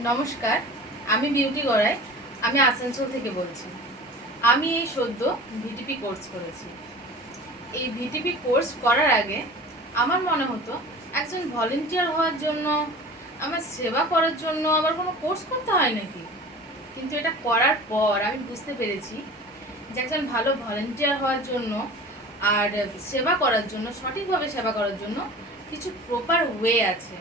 নমস্কার, আমি বিউটি গড়াই। আমি আসানসোল থেকে বলছি। আমি এই সদ্য ভিটিপি কোর্স করেছি। এই ভিটিপি কোর্স করার আগে আমার মনে হতো একজন ভলেন্টিয়ার হওয়ার জন্য, আমার সেবা করার জন্য আবার কোনো কোর্স করতে হয় নাকি। কিন্তু এটা করার পর আমি বুঝতে পেরেছি যে একজন ভালো ভলেন্টিয়ার হওয়ার জন্য আর সেবা করার জন্য, সঠিকভাবে সেবা করার জন্য কিছু প্রপার ওয়ে আছে,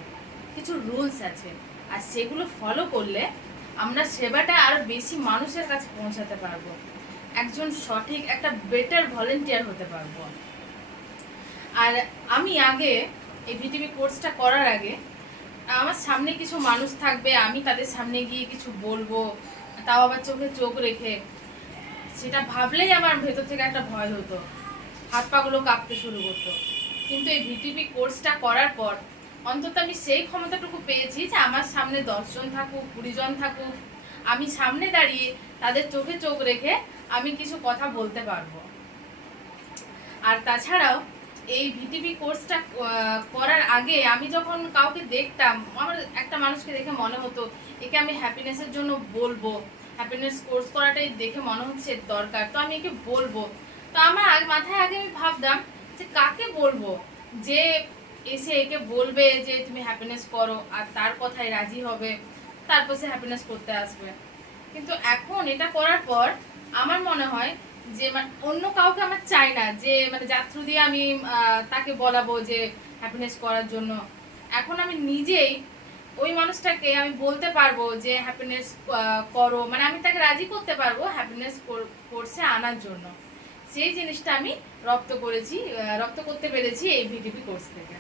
কিছু রুলস আছে। আর সেগুলো ফলো করলে আমরা সেবাটা আরও বেশি মানুষের কাছে পৌঁছাতে পারবো, একজন সঠিক একটা বেটার ভলেন্টিয়ার হতে পারবো। আর আমি আগে এই ভিটিপি কোর্সটা করার আগে আমার সামনে কিছু মানুষ থাকবে, আমি তাদের সামনে গিয়ে কিছু বলবো, তাও আবার চোখে চোখ রেখে, সেটা ভাবলেই আমার ভেতর থেকে একটা ভয় হতো, হাত পাগুলো কাঁপতে শুরু করতো। কিন্তু এই ভিটিপি কোর্সটা করার পর অন্তত আমি সেই ক্ষমতাটুকু পেয়েছি যে আমার সামনে 10 জন থাকুক, 20 জন থাকুক, আমি সামনে দাঁড়িয়ে তাদের চোখে চোখ রেখে আমি কিছু কথা বলতে পারবো। আর তাছাড়াও এই ভিটিপি কোর্সটা করার আগে আমি যখন কাউকে দেখতাম, আমার একটা মানুষকে দেখে মনে হতো একে আমি হ্যাপিনেসের জন্য বলবো, হ্যাপিনেস কোর্স করাটাই দেখে মনে হচ্ছে দরকার, তো আমি একে বলবো। তো আমার মাথায় আগে আমি ভাবতাম যে কাকে বলবো যে এসে একে বলবে যে তুমি হ্যাপিনেস করো, আর তার কথায় রাজি হবে, তারপর সে হ্যাপিনেস করতে আসবে। কিন্তু এখন এটা করার পর আমার মনে হয় যে অন্য কাউকে আমার চাই না, যে যার থ্রু দিয়ে আমি তাকে বলাবো যে হ্যাপিনেস করার জন্য। এখন আমি নিজেই ওই মানুষটাকে আমি বলতে পারবো যে হ্যাপিনেস করো, আমি তাকে রাজি করতে পারবো হ্যাপিনেস কোর্সে আনার জন্য। সেই জিনিসটা আমি রপ্ত করতে পেরেছি এই ভিডিপি কোর্স থেকে।